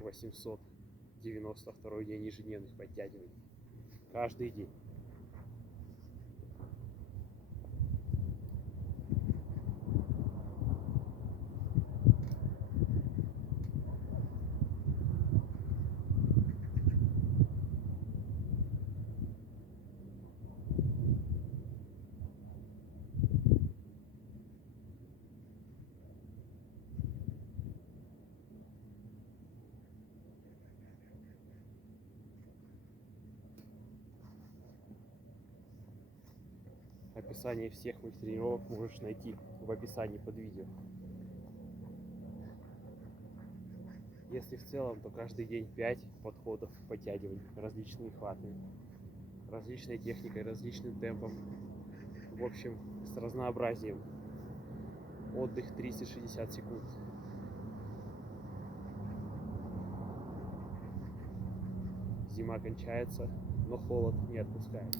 892 день ежедневных подтягиваний. Каждый день. Описание всех моих тренировок можешь найти в описании под видео. Если в целом, то каждый день 5 подходов подтягиваний, различные хваты, различной техникой, различным темпом, в общем, с разнообразием. Отдых 360 секунд. Зима кончается, но холод не отпускает.